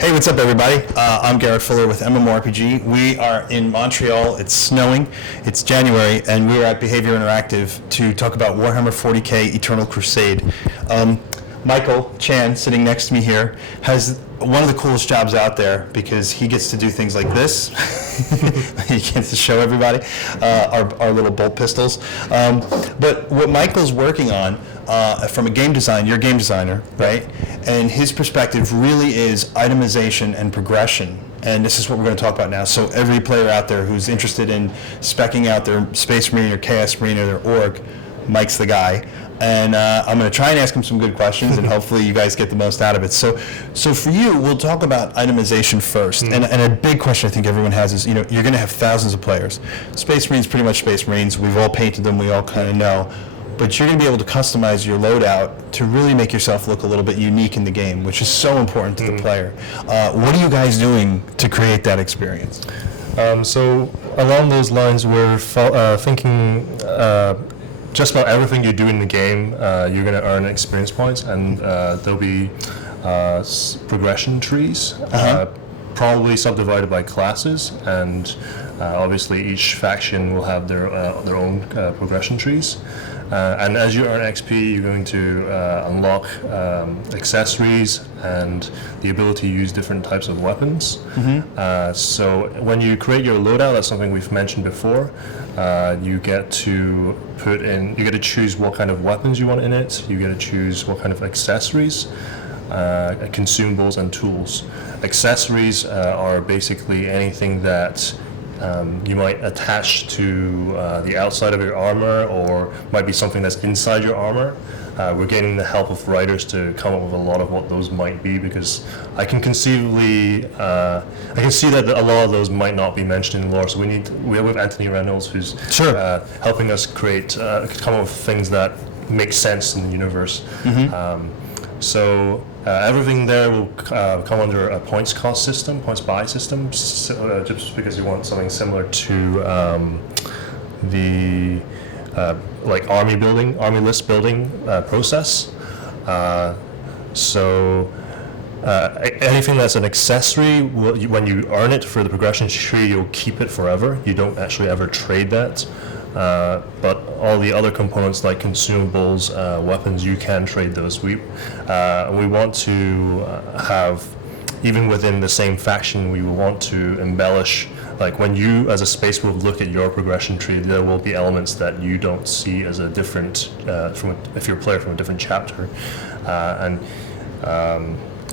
Hey, what's up, everybody? I'm Garrett Fuller with MMORPG. We are in Montreal. It's snowing. It's January, and we're at Behaviour Interactive to talk about Warhammer 40k Eternal Crusade. Michael Chan, sitting next to me here, has one of the coolest jobs out there because he gets to do things like this. He gets to show everybody our little bolt pistols. But what Michael's working on, from a game design, you're a game designer, right? And his perspective really is itemization and progression. And this is what we're going to talk about now. So every player out there who's interested in speccing out their Space Marine or Chaos Marine or their Orc, Mike's the guy. And I'm going to try and ask him some good questions, and hopefully you guys get the most out of it. So for you, we'll talk about itemization first. And a big question I think everyone has is, you're going to have thousands of players. Space Marines, pretty much Space Marines. We've all painted them. We all kind of know. But you're going to be able to customize your loadout to really make yourself look a little bit unique in the game, which is so important to the player. What are you guys doing to create that experience? So along those lines, we're thinking just about everything you do in the game, you're going to earn experience points, and there'll be progression trees, probably subdivided by classes, and obviously each faction will have their own progression trees. And as you earn XP, you're going to unlock accessories and the ability to use different types of weapons. So when you create your loadout, that's something we've mentioned before. You get to choose what kind of weapons you want in it. You get to choose what kind of accessories, consumables, and tools. Accessories are basically anything that you might attach to the outside of your armor, or might be something that's inside your armor. We're getting the help of writers to come up with a lot of what those might be, because I can conceivably, I can see that a lot of those might not be mentioned in lore. So we have Anthony Reynolds, who's helping us come up with things that make sense in the universe. So everything there will come under a points cost system, points buy system, just because you want something similar to the like army list building process. So anything that's an accessory, when you earn it for the progression tree, you'll keep it forever. You don't actually ever trade that. But all the other components like consumables, weapons, you can trade those. We want to have, even within the same faction, we want to embellish. Like when you, as a Space Wolf, look at your progression tree, there will be elements that you don't see as a different, if you're a player from a different chapter,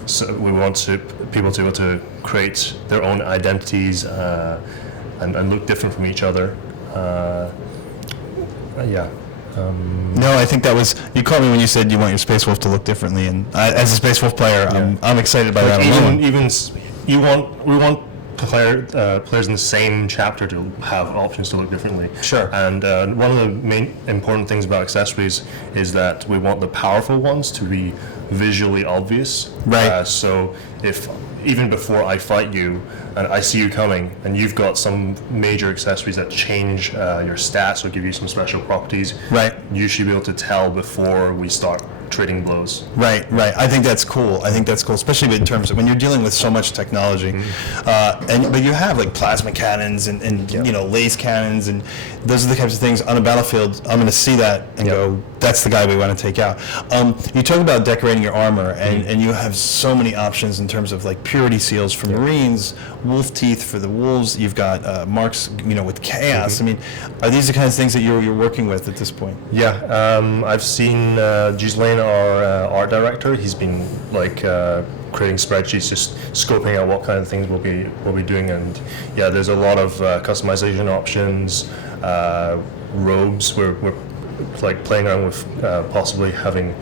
so we want people to be able to create their own identities and look different from each other. No, I think that was, you caught me when you said you want your Space Wolf to look differently, and as a Space Wolf player, I'm excited by that alone. We want players in the same chapter to have options to look differently. Sure. And one of the main important things about accessories is that we want the powerful ones to be visually obvious. Right. So if even before I fight you and I see you coming and you've got some major accessories that change your stats or give you some special properties, right, you should be able to tell before we start trading blows. Right. I think that's cool. Especially in terms of when you're dealing with so much technology. But you have like plasma cannons and laser cannons, and those are the types of things on a battlefield. I'm going to see that and go, that's the guy we want to take out. You talk about decorating your armor, and you have so many options in terms of like purity seals for Marines, wolf teeth for the wolves. You've got marks, with chaos. I mean, are these the kinds of things that you're working with at this point? Yeah, I've seen Ghislaine, our art director. He's been creating spreadsheets, just scoping out what kind of things we'll be doing, and there's a lot of customization options, robes. We're like playing around with possibly having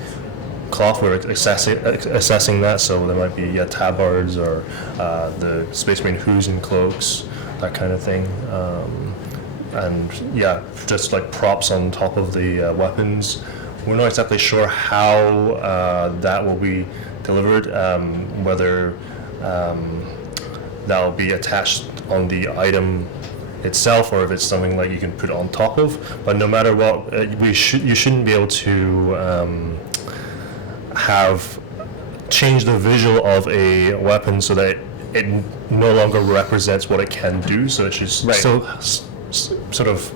cloth. We're assessing that, so there might be tabards or the Space Marine hoods and cloaks, that kind of thing, and just like props on top of the weapons. We're not exactly sure how that will be delivered, whether that will be attached on the item itself, or if it's something like you can put on top of. But no matter what, you shouldn't be able to have change the visual of a weapon so that it no longer represents what it can do, so it should still sort of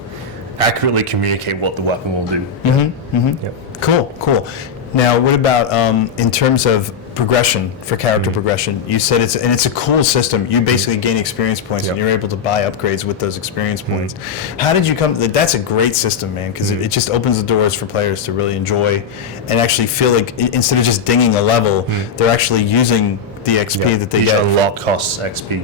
accurately communicate what the weapon will do. Yep. Cool. Now, what about in terms of progression, for character progression? You said it's a cool system. You basically gain experience points, and you're able to buy upgrades with those experience points. How did you come? That's a great system, man, because it just opens the doors for players to really enjoy and actually feel like instead of just dinging a level, they're actually using the XP that they Each get. unlock costs XP.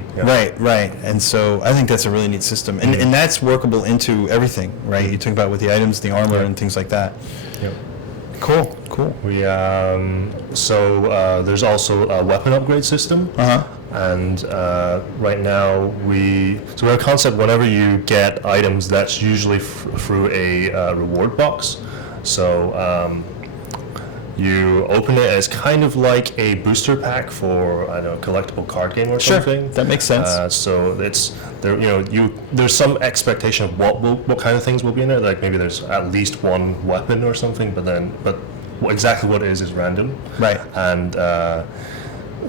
Right. And so I think that's a really neat system, and that's workable into everything, right? You talk about with the items, the armor, and things like that. Yep. Cool. We there's also a weapon upgrade system, and right now we have a concept. Whenever you get items, that's usually through a reward box. So you open it as kind of like a booster pack for a collectible card game or something. That makes sense. So it's there. There's some expectation of what kind of things will be in there. Like maybe there's at least one weapon or something, but exactly what it is random. Right. And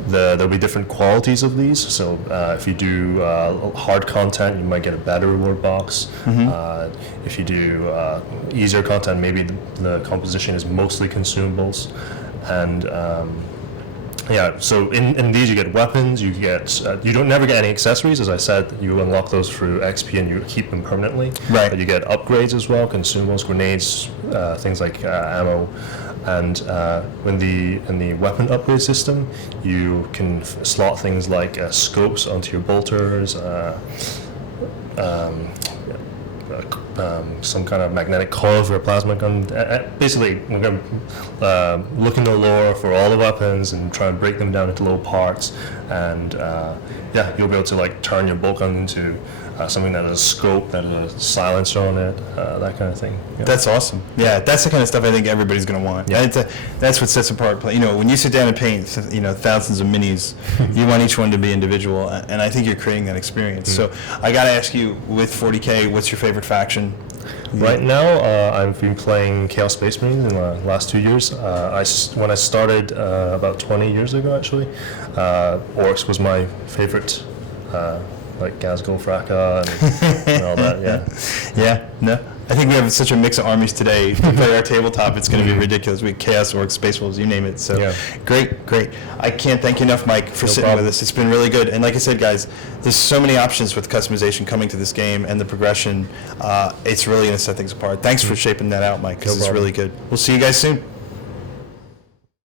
there'll be different qualities of these. So if you do hard content, you might get a better reward box. If you do easier content, maybe the composition is mostly consumables. And so in these you get weapons, you don't never get any accessories. As I said, you unlock those through XP and you keep them permanently. Right. But you get upgrades as well, consumables, grenades, things like ammo. And in the weapon upgrade system, you can slot things like scopes onto your bolters, some kind of magnetic coil for a plasma gun. Basically, we're going to look into the lore for all the weapons and try and break them down into little parts. And you'll be able to turn your bolt gun into something that has a scope, that has a silencer on it, that kind of thing. Yeah. That's awesome. Yeah, that's the kind of stuff I think everybody's going to want. Yeah. That's what sets apart play. When you sit down and paint, thousands of minis, you want each one to be individual, and I think you're creating that experience. So I got to ask you, with 40K, what's your favorite faction? Right now, I've been playing Chaos Space Marines in the last 2 years. When I started about 20 years ago, actually, Orcs was my favorite. Like Gazgul, Fraka, and all that, No, I think we have such a mix of armies today. To play our tabletop, it's going to be ridiculous. We have Chaos, Orcs, Space Wolves, you name it. So great. I can't thank you enough, Mike, for sitting with us. It's been really good. And like I said, guys, there's so many options with customization coming to this game and the progression. It's really going to set things apart. Thanks for shaping that out, Mike, because it's really good. We'll see you guys soon.